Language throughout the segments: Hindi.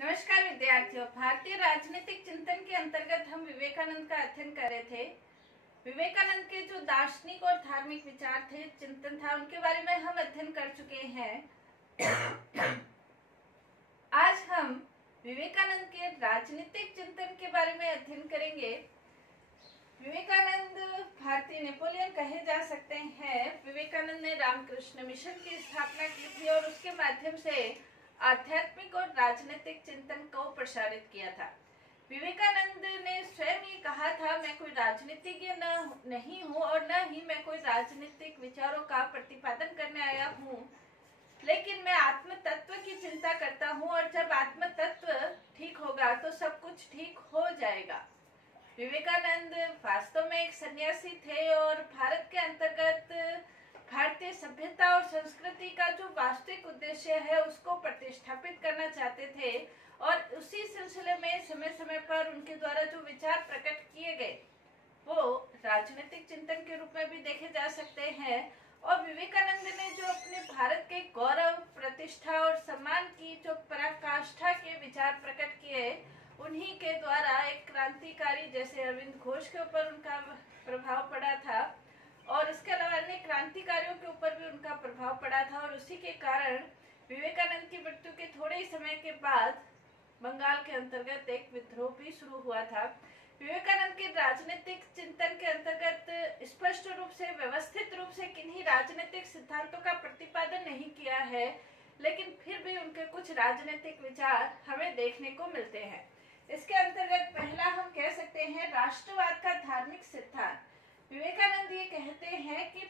नमस्कार विद्यार्थियों। भारतीय राजनीतिक चिंतन के अंतर्गत हम विवेकानंद का अध्ययन कर रहे थे। विवेकानंद के जो दार्शनिक और धार्मिक विचार थे, चिंतन था, उनके बारे में हम अध्ययन कर चुके हैं। आज हम विवेकानंद के राजनीतिक चिंतन के बारे में अध्ययन करेंगे। विवेकानंद भारतीय नेपोलियन कहे जा सकते हैं। विवेकानंद ने रामकृष्ण मिशन की स्थापना की थी और उसके माध्यम से आध्यात्मिक और राजनीतिक चिंतन को प्रसारित किया था। विवेकानंद ने स्वयं ये कहा था, मैं कोई राजनीतिज्ञ नहीं हूँ और न ही मैं कोई राजनीतिक विचारों का प्रतिपादन करने आया हूँ, लेकिन मैं आत्म तत्व की चिंता करता हूँ और जब आत्म तत्व ठीक होगा तो सब कुछ ठीक हो जाएगा। विवेकानंद वास्तव में एक सन्यासी थे और भारत के अंतर्गत भारतीय सभ्यता और संस्कृति का जो वास्तविक उद्देश्य है उसको प्रतिष्ठापित करना चाहते थे और उसी सिलसिले में समय समय पर उनके द्वारा जो विचार प्रकट किए गए वो राजनीतिक चिंतन के रूप में भी देखे जा सकते हैं। और विवेकानंद ने जो अपने भारत के गौरव, प्रतिष्ठा और सम्मान की जो पराकाष्ठा के विचार प्रकट किए, उन्हीं के द्वारा एक क्रांतिकारी जैसे अरविंद घोष के ऊपर उनका प्रभाव पड़ा था और इसके अलावा अन्य क्रांतिकारियों के ऊपर भी उनका प्रभाव पड़ा था। और उसी के कारण विवेकानंद की मृत्यु के थोड़े ही समय के बाद बंगाल के अंतर्गत एक विद्रोह भी शुरू हुआ था। विवेकानंद के राजनीतिक चिंतन के अंतर्गत स्पष्ट रूप से, व्यवस्थित रूप से किन्हीं राजनीतिक सिद्धांतों का प्रतिपादन नहीं किया है, लेकिन फिर भी उनके कुछ राजनीतिक विचार हमें देखने को मिलते हैं। इसके अंतर्गत पहला हम कह सकते हैं राष्ट्रवाद का धार्मिक सिद्धांत। विवेकानंद ये कहते हैं कि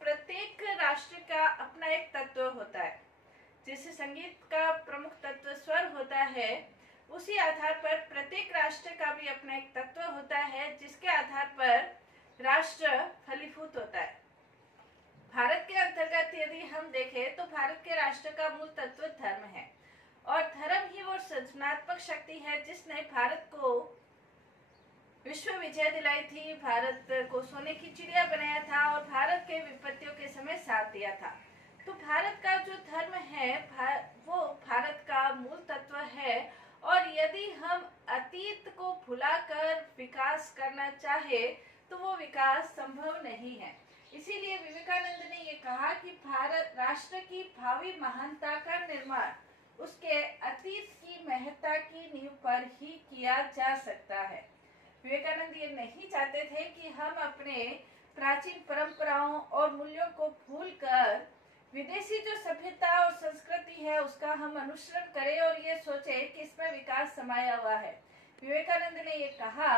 प्रत्येक राष्ट्र का अपना एक तत्व होता है। जैसे संगीत का प्रमुख तत्व स्वर होता है, उसी आधार पर प्रत्येक राष्ट्र का भी अपना एक तत्व होता है जिसके आधार पर राष्ट्र फलीभूत होता है। भारत के अंतर्गत यदि हम देखें तो भारत के राष्ट्र का मूल तत्व धर्म है और धर्म ही वो सृजनात्मक शक्ति है जिसने भारत को विश्व विजय दिलाई थी, भारत को सोने की चिड़िया बनाया था और भारत के विपत्तियों के समय साथ दिया था। तो भारत का जो धर्म है वो भारत का मूल तत्व है और यदि हम अतीत को भुलाकर विकास करना चाहे तो वो विकास संभव नहीं है। इसीलिए विवेकानंद ने ये कहा कि भारत राष्ट्र की भावी महानता का निर्माण उसके अतीत की महत्ता की नींव पर ही किया जा सकता है। विवेकानंद ये नहीं चाहते थे कि हम अपने प्राचीन परंपराओं और मूल्यों को भूलकर विदेशी जो सभ्यता और संस्कृति है उसका हम अनुसरण करें और ये सोचे कि इसमें विकास समाया हुआ है। विवेकानंद ने ये कहा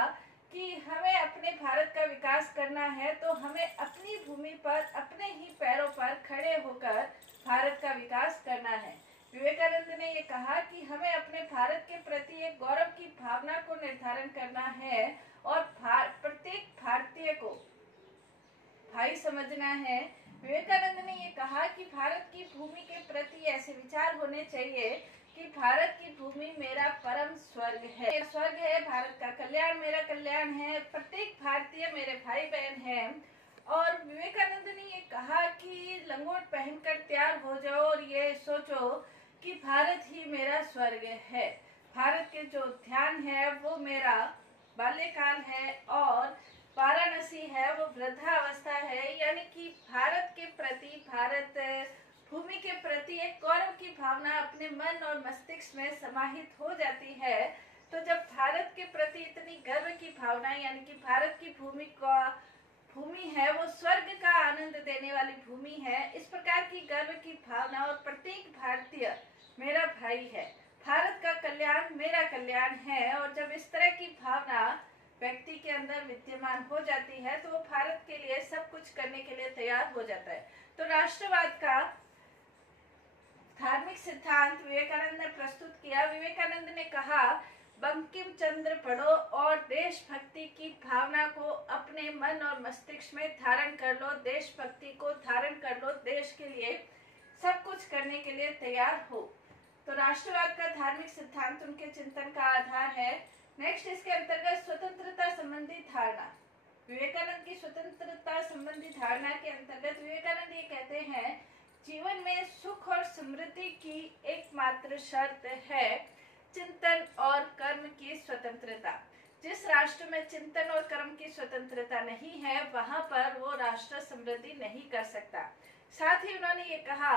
कि हमें अपने भारत का विकास करना है तो हमें अपनी भूमि पर अपने ही पैरों पर खड़े होकर भारत का विकास करना है। विवेकानंद ने ये कहा कि हमें अपने भारत के प्रति एक गौरव की भावना को निर्धारण करना है और प्रत्येक भारतीय को भाई समझना है। विवेकानंद ने ये कहा कि भारत की भूमि के प्रति ऐसे विचार होने चाहिए कि भारत की भूमि मेरा परम स्वर्ग है, भारत का कल्याण मेरा कल्याण है, प्रत्येक भारतीय मेरे भाई बहन हैं। और विवेकानंद ने ये कहा कि लंगोट पहनकर तैयार हो जाओ और ये सोचो कि भारत ही मेरा स्वर्ग है। भारत के जो ध्यान है वो मेरा बाल्यकाल है और वाराणसी है वो वृद्धावस्था है। यानी कि भारत के प्रति, भारत भूमि के प्रति एक गौरव की भावना अपने मन और मस्तिष्क में समाहित हो जाती है। तो जब भारत के प्रति इतनी गर्व की भावना, यानी कि भारत की भूमि है वो स्वर्ग का आनंद देने वाली भूमि है, इस प्रकार की गर्व की भावना और प्रत्येक भारतीय मेरा भाई है, भारत का कल्याण मेरा कल्याण है, और जब इस तरह की भावना व्यक्ति के अंदर विद्यमान हो जाती है तो वो भारत के लिए सब कुछ करने के लिए तैयार हो जाता है। तो राष्ट्रवाद का धार्मिक सिद्धांत विवेकानंद ने प्रस्तुत किया। विवेकानंद ने कहा, बंकिम चंद्र पढ़ो और देशभक्ति की भावना को अपने मन और मस्तिष्क में धारण कर लो, देशभक्ति को धारण कर लो, देश के लिए सब कुछ करने के लिए तैयार हो। तो राष्ट्रवाद का धार्मिक सिद्धांत उनके चिंतन का आधार है। नेक्स्ट, इसके अंतर्गत स्वतंत्रता संबंधी धारणा। विवेकानंद की स्वतंत्रता संबंधी धारणा के अंतर्गत विवेकानंद ये कहते हैं, जीवन में सुख और समृद्धि की एकमात्र शर्त है चिंतन और कर्म की स्वतंत्रता। जिस राष्ट्र में चिंतन और कर्म की स्वतंत्रता नहीं है, वहां पर वो राष्ट्र समृद्धि नहीं कर सकता। साथ ही उन्होंने ये कहा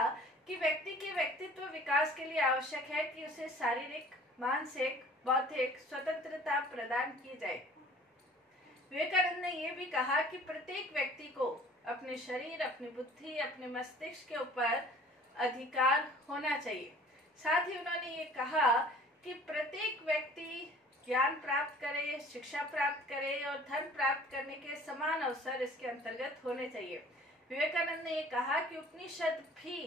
कि व्यक्ति के व्यक्तित्व विकास के लिए आवश्यक है कि उसे शारीरिक, मानसिक, बौद्धिक स्वतंत्रता प्रदान की जाए। विवेकानंद ने यह भी कहा कि प्रत्येक व्यक्ति को अपने शरीर, अपनी बुद्धि, अपने मस्तिष्क के ऊपर अधिकार होना चाहिए। साथ ही उन्होंने ये कहा कि प्रत्येक व्यक्ति ज्ञान प्राप्त करे, शिक्षा प्राप्त करे और धन प्राप्त करने के समान अवसर इसके अंतर्गत होने चाहिए। विवेकानंद ने ये कहा कि उपनिषद भी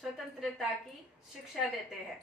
स्वतंत्रता की शिक्षा देते हैं।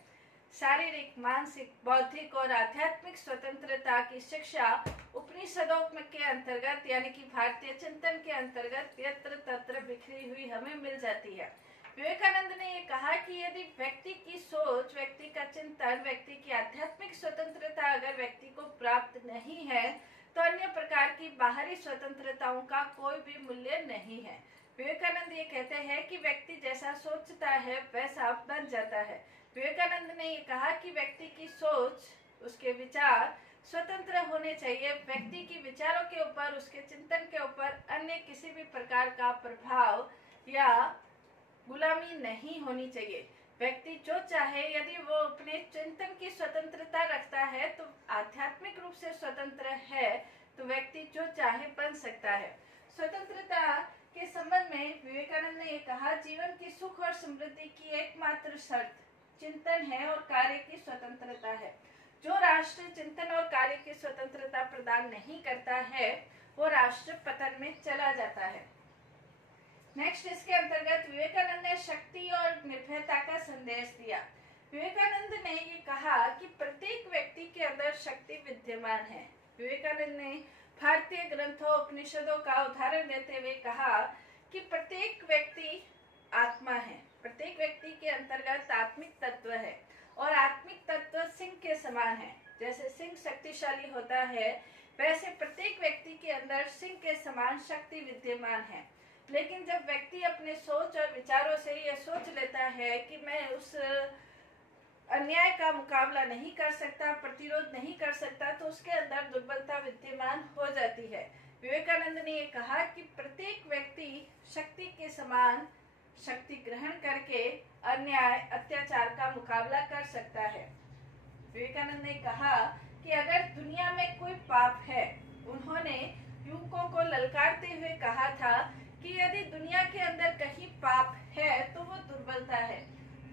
शारीरिक, मानसिक, बौद्धिक और आध्यात्मिक स्वतंत्रता की शिक्षा उपनिषदों के अंतर्गत यानी कि भारतीय चिंतन के अंतर्गत यत्र तत्र बिखरी हुई हमें मिल जाती है। विवेकानंद ने ये कहा कि यदि व्यक्ति की सोच, व्यक्ति का चिंतन, व्यक्ति की आध्यात्मिक स्वतंत्रता अगर व्यक्ति को प्राप्त नहीं है, तो अन्य प्रकार की बाहरी स्वतंत्रताओं का कोई भी मूल्य नहीं है। विवेकानंद ये कहते हैं कि व्यक्ति जैसा सोचता है वैसा बन जाता है। विवेकानंद ने ये कहा कि व्यक्ति की सोच, उसके विचार स्वतंत्र होने चाहिए। व्यक्ति की विचारों के ऊपर, उसके चिंतन के ऊपर अन्य किसी भी प्रकार का प्रभाव या गुलामी नहीं होनी चाहिए। व्यक्ति जो चाहे, यदि वो अपने चिंतन की स्वतंत्रता रखता है तो आध्यात्मिक रूप से स्वतंत्र है, तो व्यक्ति जो चाहे बन सकता है। स्वतंत्रता के संबंध में विवेकानंद ने ये कहा, जीवन की सुख और समृद्धि की एकमात्र शर्त चिंतन है और कार्य की स्वतंत्रता है। जो राष्ट्र चिंतन और कार्य की स्वतंत्रता प्रदान नहीं करता है, वो राष्ट्र पतन में चला जाता है। नेक्स्ट, इसके अंतर्गत विवेकानंद ने शक्ति और निर्भयता का संदेश दिया। विवेकानंद ने ये कहा कि प्रत्येक व्यक्ति के अंदर शक्ति विद्यमान है। विवेकानंद ने भारतीय ग्रंथों, उपनिषदों का उदाहरण देते हुए कहा कि प्रत्येक व्यक्ति आत्मा है। प्रत्येक व्यक्ति के अंतर्गत आत्मिक तत्व है और आत्मिक तत्व सिंह के समान है। जैसे सिंह शक्तिशाली होता है, वैसे प्रत्येक व्यक्ति के अंदर सिंह के समान शक्ति विद्यमान है। लेकिन जब व्यक्ति अपने सोच और विचारों से यह सोच लेता है कि मैं उस अन्याय का मुकाबला नहीं कर सकता, प्रतिरोध नहीं कर सकता, तो उसके अंदर दुर्बलता विद्यमान हो जाती है। विवेकानंद ने ये कहा कि प्रत्येक व्यक्ति शक्ति के समान शक्ति ग्रहण करके अन्याय, अत्याचार का मुकाबला कर सकता है। विवेकानंद ने कहा कि अगर दुनिया में कोई पाप है, उन्होंने युवकों को ललकारते हुए कहा था कि यदि दुनिया के अंदर कहीं पाप है तो वो दुर्बलता है।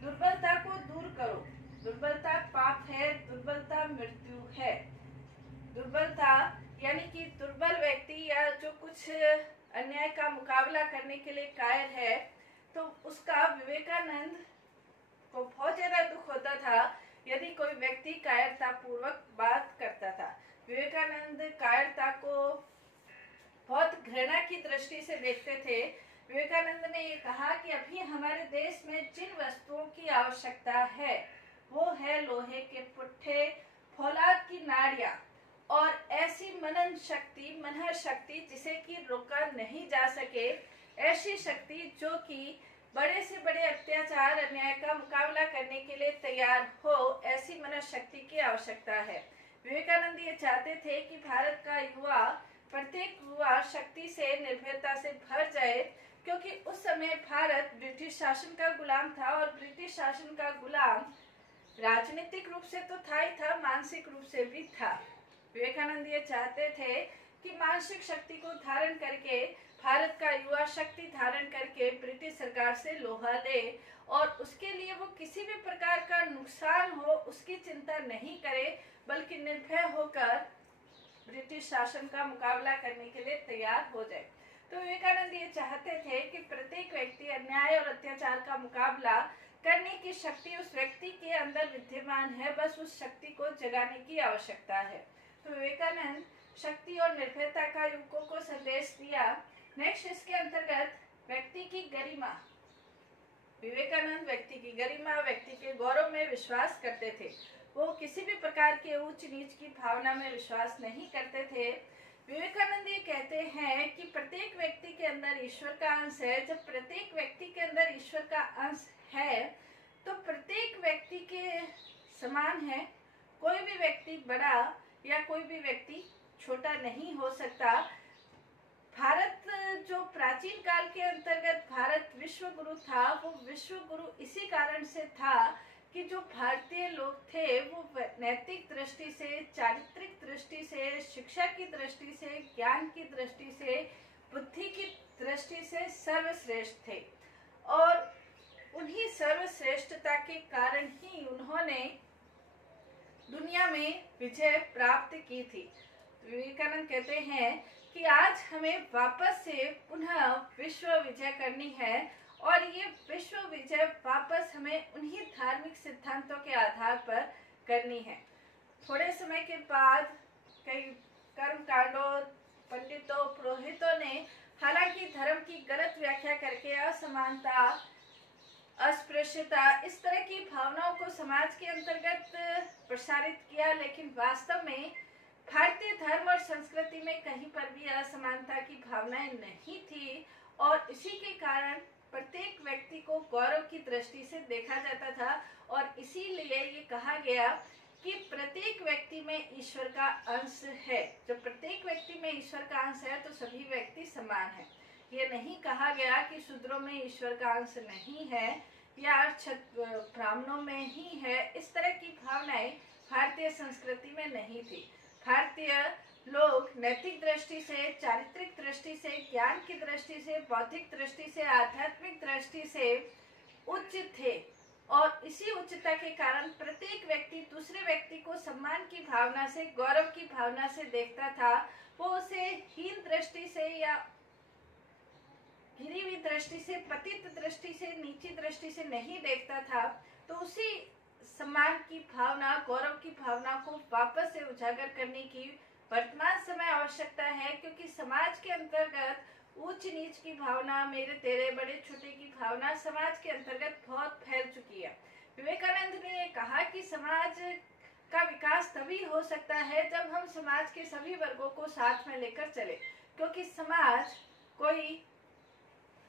दुर्बलता को दूर करो। दुर्बलता पाप है, दुर्बलता मृत्यु है। दुर्बलता यानी कि दुर्बल व्यक्ति या जो कुछ अन्याय का मुकाबला करने के लिए कायर है, तो उसका विवेकानंद को बहुत ज्यादा दुख होता था यदि कोई व्यक्ति कायरता पूर्वक बात करता था। विवेकानंद कायरता को बहुत घृणा की दृष्टि से देखते थे। विवेकानंद ने ये कहा कि अभी हमारे देश में जिन वस्तुओं की आवश्यकता है वो है लोहे के पुट्ठे, फौलाद की नाड़ियां और ऐसी मनन शक्ति, मनहर शक्ति जिसे कि रोका नहीं जा सके, ऐसी शक्ति जो कि बड़े से बड़े अत्याचार, अन्याय का मुकाबला करने के लिए तैयार हो, ऐसी मनन शक्ति की आवश्यकता है। विवेकानंद ये चाहते थे कि भारत का युवा, प्रत्येक युवा शक्ति से, निर्भयता से भर जाए, क्योंकि उस समय भारत ब्रिटिश शासन का गुलाम था और ब्रिटिश शासन का गुलाम राजनीतिक रूप से तो था ही था, मानसिक रूप से भी था। विवेकानंद ये चाहते थे कि मानसिक शक्ति को धारण करके भारत का युवा शक्ति धारण करके ब्रिटिश सरकार से लोहा ले और उसके लिए वो किसी भी प्रकार का नुकसान हो उसकी चिंता नहीं करे, बल्कि निर्भय होकर ब्रिटिश शासन का मुकाबला करने के लिए तैयार हो जाए। तो विवेकानंद ये चाहते थे कि प्रत्येक व्यक्ति अन्याय और अत्याचार का मुकाबला करने की शक्ति उस व्यक्ति के अंदर विद्यमान है, बस उस शक्ति को जगाने की आवश्यकता है। तो विवेकानंद शक्ति और निर्भयता का युवकों को संदेश दिया। नेक्स्ट, इसके अंतर्गत व्यक्ति की गरिमा। विवेकानंद व्यक्ति की गरिमा, व्यक्ति के गौरव में विश्वास करते थे। वो किसी भी प्रकार के ऊंच नीच की भावना में विश्वास नहीं करते थे। विवेकानंद ये कहते हैं कि प्रत्येक व्यक्ति के अंदर ईश्वर का अंश है। जब प्रत्येक व्यक्ति के अंदर ईश्वर का अंश है तो प्रत्येक व्यक्ति के समान है कोई भी व्यक्ति बड़ा या कोई भी व्यक्ति छोटा नहीं हो सकता। भारत जो प्राचीन काल के अंतर्गत भारत विश्व गुरु था, वो विश्व गुरु इसी कारण से था कि जो भारतीय लोग थे वो नैतिक दृष्टि से, चारित्रिक दृष्टि से, शिक्षा की दृष्टि से, ज्ञान की दृष्टि से, बुद्धि की दृष्टि से सर्वश्रेष्ठ थे। और उन्हीं सर्वश्रेष्ठता के कारण ही उन्होंने दुनिया में विजय प्राप्त की थी। विवेकानंद कहते हैं कि आज हमें वापस से पुनः विश्व विजय करनी है और ये विश्व विजय वापस हमें उन्हीं धार्मिक सिद्धांतों के आधार पर करनी है। थोड़े समय के बाद कई कर्मकांडों, पंडितों, पुरोहितों ने हालांकि धर्म की गलत व्याख्या करके असमानता, अस्पृश्यता, इस तरह की भावनाओं को समाज के अंतर्गत प्रसारित किया, लेकिन वास्तव में भारतीय धर्म और संस्कृति में कहीं पर भी असमानता की भावनाएं नहीं थी और इसी के कारण प्रत्येक व्यक्ति को गौरव की दृष्टि से देखा जाता था और इसीलिए ये कहा गया कि प्रत्येक व्यक्ति में ईश्वर का अंश है। जब प्रत्येक व्यक्ति में ईश्वर का अंश है तो सभी व्यक्ति समान हैं। ये नहीं कहा गया कि शूद्रों में ईश्वर का अंश नहीं है या ब्राह्मणों में ही है। इस तरह की भावनाएं भारतीय संस्कृति में नहीं थी। भारतीय लोग नैतिक दृष्टि से, चारित्रिक दृष्टि से, ज्ञान की दृष्टि से, बौद्धिक दृष्टि से, आध्यात्मिक दृष्टि से उच्च थे और इसी उच्चता के कारण प्रत्येक व्यक्ति दूसरे व्यक्ति को सम्मान की भावना से, गौरव की भावना से देखता था। वो उसे हीन दृष्टि से या गिरी हुई दृष्टि से, पतित दृष्टि से, नीची दृष्टि से नहीं देखता था। तो उसी सम्मान की भावना, गौरव की भावना को वापस से उजागर करने की वर्तमान समय आवश्यकता है, क्योंकि समाज के अंतर्गत ऊंच नीच की भावना, मेरे तेरे, बड़े छोटे की भावना समाज के अंतर्गत बहुत फैल चुकी है। विवेकानंद ने कहा कि समाज का विकास तभी हो सकता है जब हम समाज के सभी वर्गों को साथ में लेकर चले, क्योंकि समाज कोई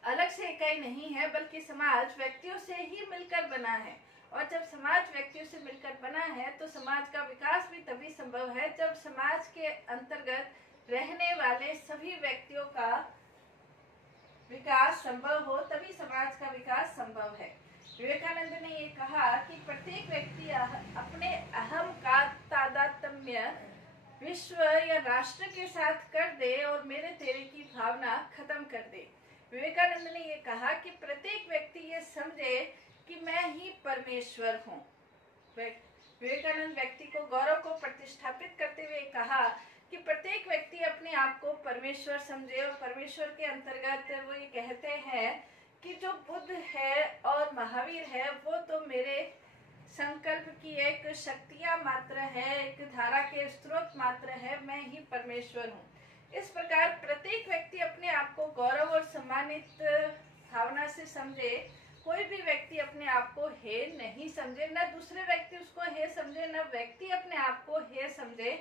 अलग से इकाई नहीं है, बल्कि समाज व्यक्तियों से ही मिलकर बना है और जब समाज व्यक्तियों से मिलकर बना है तो समाज का विकास भी तभी संभव है जब समाज के अंतर्गत रहने वाले सभी व्यक्तियों का विकास संभव हो, तभी समाज का विकास संभव है। विवेकानंद ने ये कहा कि प्रत्येक व्यक्ति अपने अहम का तादात्म्य विश्व या राष्ट्र के साथ कर दे और मेरे तेरे की भावना खत्म कर दे। विवेकानंद ने ये कहा कि प्रत्येक व्यक्ति ये समझे कि मैं ही परमेश्वर हूँ। विवेकानंद व्यक्ति को गौरव को प्रतिष्ठापित करते हुए कहा कि प्रत्येक व्यक्ति अपने आप को परमेश्वर समझे और परमेश्वर के अंतर्गत वो ये कहते हैं कि जो बुद्ध है और महावीर है वो तो मेरे संकल्प की एक शक्तियां मात्र है, एक धारा के स्रोत मात्र है, मैं ही परमेश्वर हूँ। इस प्रकार प्रत्येक व्यक्ति अपने आप को गौरव और सम्मानित भावना से समझे। कोई भी व्यक्ति अपने आप को हे नहीं समझे, न दूसरे व्यक्ति उसको हे समझे, न व्यक्ति अपने आप को हे समझे,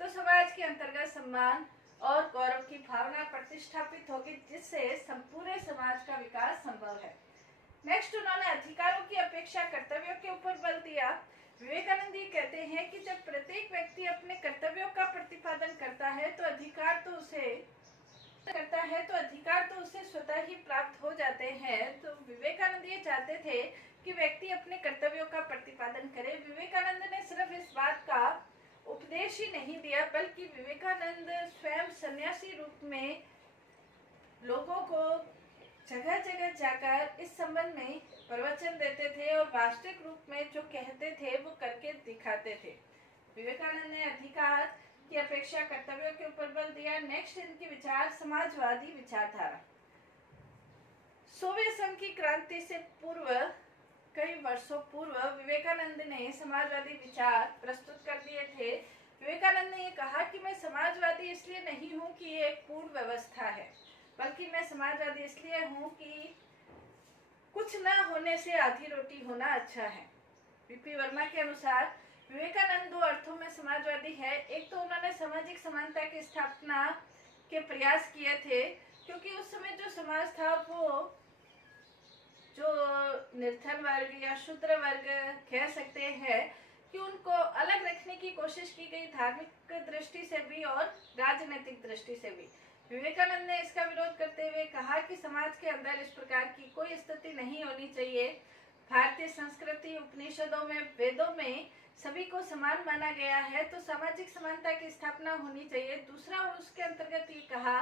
तो समाज के अंतर्गत सम्मान और गौरव की भावना प्रतिष्ठापित होगी, जिससे पूरे समाज का विकास संभव है। नेक्स्ट, उन्होंने अधिकारों की अपेक्षा कर्तव्यों के ऊपर बल दिया। विवेकानंद ये कहते हैं कि जब प्रत्येक व्यक्ति अपने कर्तव्यों का प्रतिपादन करता है तो अधिकार तो उसे स्वतः ही प्राप्त हो जाते हैं। तो विवेकानंद ये चाहते थे कि व्यक्ति अपने कर्तव्यों का प्रतिपादन करे। विवेकानंद ने सिर्फ इस बात का उपदेश ही नहीं दिया, बल्कि विवेकानंद स्वयं सन्यासी रूप में लोगों को जगह जगह जाकर इस संबंध में प्रवचन देते थे और वास्तविक रूप में जो कहते थे वो करके दिखाते थे। विवेकानंद ने अधिकार की अपेक्षा कर्तव्यों के ऊपर बल दिया। नेक्स्ट, इनकी विचार समाजवादी विचारधारा। सोवियत संघ की क्रांति से पूर्व, कई वर्षों पूर्व विवेकानंद ने समाजवादी विचार प्रस्तुत कर दिए थे। विवेकानंद ने ये कहा कि मैं समाजवादी इसलिए नहीं हूँ कि ये एक पूर्ण व्यवस्था है, बल्कि मैं समाजवादी इसलिए हूँ कि कुछ न होने से आधी रोटी होना अच्छा है। बीपी वर्मा के अनुसार विवेकानंद दो अर्थों में समाजवादी है। एक तो उन्होंने सामाजिक समानता की स्थापना के प्रयास किए थे, क्योंकि उस समय जो समाज था वो जो निर्धन वर्ग या शूद्र वर्ग कह सकते हैं कि उनको अलग रखने कोशिश की गई धार्मिक दृष्टि से भी और राजनीतिक दृष्टि से भी। विवेकानंद ने इसका विरोध करते हुए कहा कि समाज के अंदर इस प्रकार की कोई स्थिति नहीं होनी चाहिए। भारतीय संस्कृति, उपनिषदों में, वेदों में सभी को समान माना गया है, तो सामाजिक समानता की स्थापना होनी चाहिए। दूसरा, उसके अंतर्गत ये कहा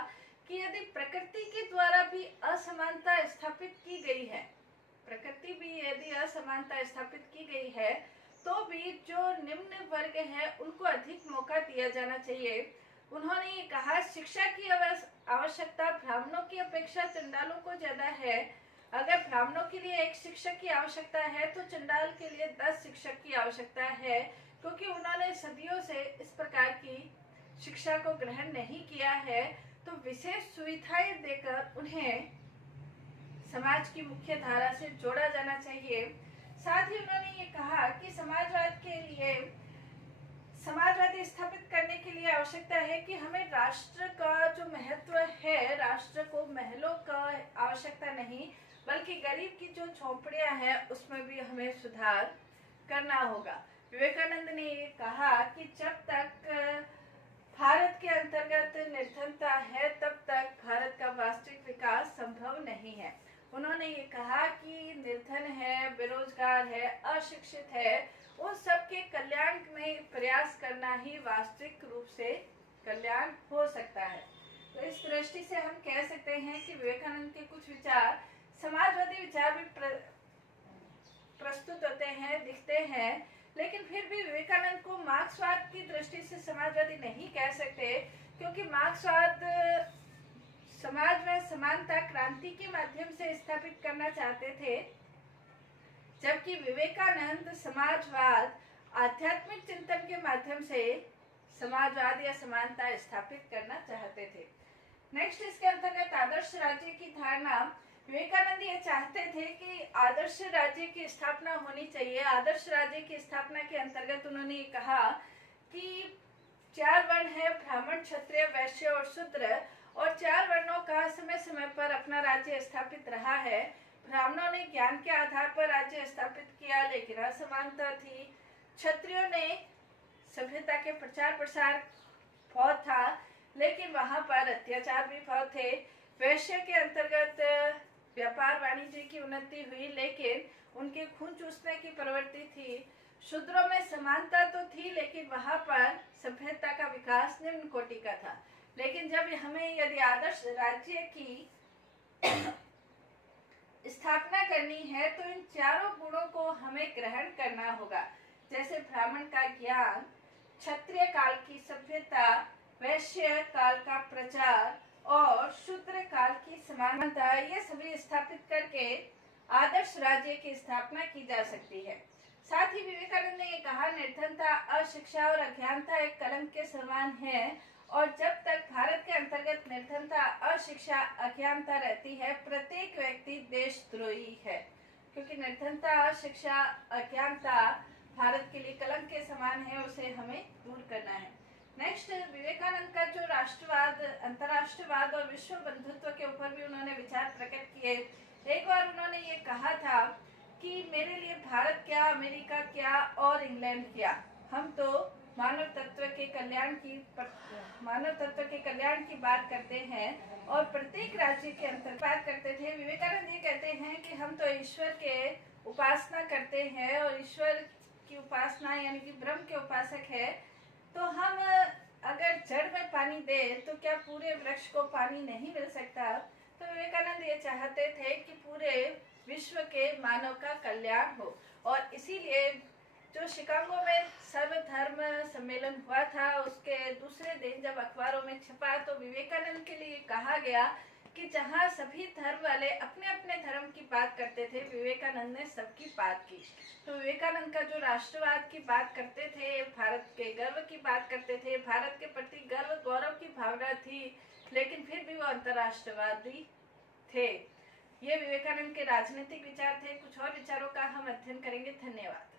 कि यदि प्रकृति के द्वारा भी असमानता स्थापित की गई है, प्रकृति भी यदि असमानता स्थापित की गई है, तो भी जो निम्न वर्ग है उनको अधिक मौका दिया जाना चाहिए। उन्होंने ये कहा, शिक्षा की आवश्यकता ब्राह्मणों की अपेक्षा चंडालों को ज्यादा है। अगर ब्राह्मणों के लिए एक शिक्षक की आवश्यकता है तो चंडाल के लिए 10 शिक्षक की आवश्यकता है, क्योंकि उन्होंने सदियों से इस प्रकार की शिक्षा को ग्रहण नहीं किया है। तो विशेष सुविधाएं देकर उन्हें समाज की मुख्य धारा से जोड़ा जाना चाहिए। साथ ही उन्होंने ये कहा कि समाजवादी स्थापित करने के लिए आवश्यकता है कि हमें राष्ट्र का जो महत्व है, राष्ट्र को महलों का आवश्यकता नहीं, बल्कि गरीब की जो झोपड़ियां हैं उसमें भी हमें सुधार करना होगा। विवेकानंद ने ये कहा कि जब तक भारत के अंतर्गत निर्धनता है तब तक भारत का वास्तविक विकास संभव नहीं है। उन्होंने ये कहा कि निर्धन है, बेरोजगार है, अशिक्षित है, उन सबके कल्याण में प्रयास करना ही वास्तविक रूप से कल्याण हो सकता है। तो इस दृष्टि से हम कह सकते हैं कि विवेकानंद के कुछ विचार, समाजवादी विचार भी प्रस्तुत होते हैं, दिखते हैं, लेकिन फिर भी विवेकानंद को मार्क्सवाद की दृष्टि से समाजवादी नहीं कह सकते, क्योंकि मार्क्सवाद समाज में समानता क्रांति के माध्यम से स्थापित करना चाहते थे, जबकि विवेकानंद समाजवाद आध्यात्मिक चिंतन के माध्यम से समाजवाद या समानता स्थापित करना चाहते थे। नेक्स्ट, इसके अंतर्गत आदर्श राज्य की धारणा। विवेकानंद ये चाहते थे कि आदर्श राज्य की स्थापना होनी चाहिए। आदर्श राज्य की स्थापना के अंतर्गत उन्होंने ये कहा कि 4 वर्ण है, ब्राह्मण, क्षत्रिय, वैश्य और शूद्र, और 4 वर्णों का समय समय पर अपना राज्य स्थापित रहा है। ब्राह्मणों ने ज्ञान के आधार पर राज्य स्थापित किया, लेकिन असमानता थी। क्षत्रियों ने सभ्यता के प्रचार प्रसार बहुत था, लेकिन वहां पर अत्याचार भी बहुत थे। वैश्य के अंतर्गत व्यापार वाणिज्य की उन्नति हुई, लेकिन उनके खून चूसने की प्रवृत्ति थी। शूद्रों में समानता तो थी, लेकिन वहां पर सभ्यता का विकास निम्न कोटि का था। लेकिन जब हमें यदि आदर्श राज्य की स्थापना करनी है तो इन चारों गुणों को हमें ग्रहण करना होगा, जैसे ब्राह्मण का ज्ञान, क्षत्रिय काल की सभ्यता, वैश्य काल का प्रचार और शूद्र काल की समानता, ये सभी स्थापित करके आदर्श राज्य की स्थापना की जा सकती है। साथ ही विवेकानंद ने ये कहा, निर्धनता, अशिक्षा और अज्ञानता एक कलंक के समान है, और जब तक भारत के अंतर्गत निर्धनता, अशिक्षा, अज्ञानता रहती है, प्रत्येक व्यक्ति देशद्रोही है, क्योंकि निर्धनता, अशिक्षा, अज्ञानता भारत के लिए कलंक के समान है, उसे हमें दूर करना है। नेक्स्ट, विवेकानंद का जो राष्ट्रवाद, अंतर्राष्ट्रवाद और विश्व बंधुत्व के ऊपर भी उन्होंने विचार प्रकट किए। एक बार उन्होंने ये कहा था कि मेरे लिए भारत क्या, अमेरिका क्या और इंग्लैंड क्या, हम तो मानव तत्व के कल्याण की बात करते हैं और प्रत्येक राज्य के अंतर्गत बात करते थे। विवेकानंद ये कहते हैं कि हम तो ईश्वर के उपासना करते हैं, और ईश्वर की उपासना यानी कि ब्रह्म के उपासक है, तो हम अगर जड़ में पानी दे तो क्या पूरे वृक्ष को पानी नहीं मिल सकता? तो विवेकानंद ये चाहते थे कि पूरे विश्व के मानव का कल्याण हो, और इसीलिए जो शिकागो में सर्वधर्म सम्मेलन हुआ था, उसके दूसरे दिन जब अखबारों में छपा तो विवेकानंद के लिए कहा गया कि जहां सभी धर्म वाले अपने अपने धर्म की बात करते थे, विवेकानंद ने सबकी बात की। तो विवेकानंद का जो राष्ट्रवाद की बात करते थे, भारत के गर्व की बात करते थे, भारत के प्रति गर्व गौरव की भावना थी, लेकिन फिर भी वो अंतर्राष्ट्रवादी थे। ये विवेकानंद के राजनीतिक विचार थे। कुछ और विचारों का हम अध्ययन करेंगे। धन्यवाद।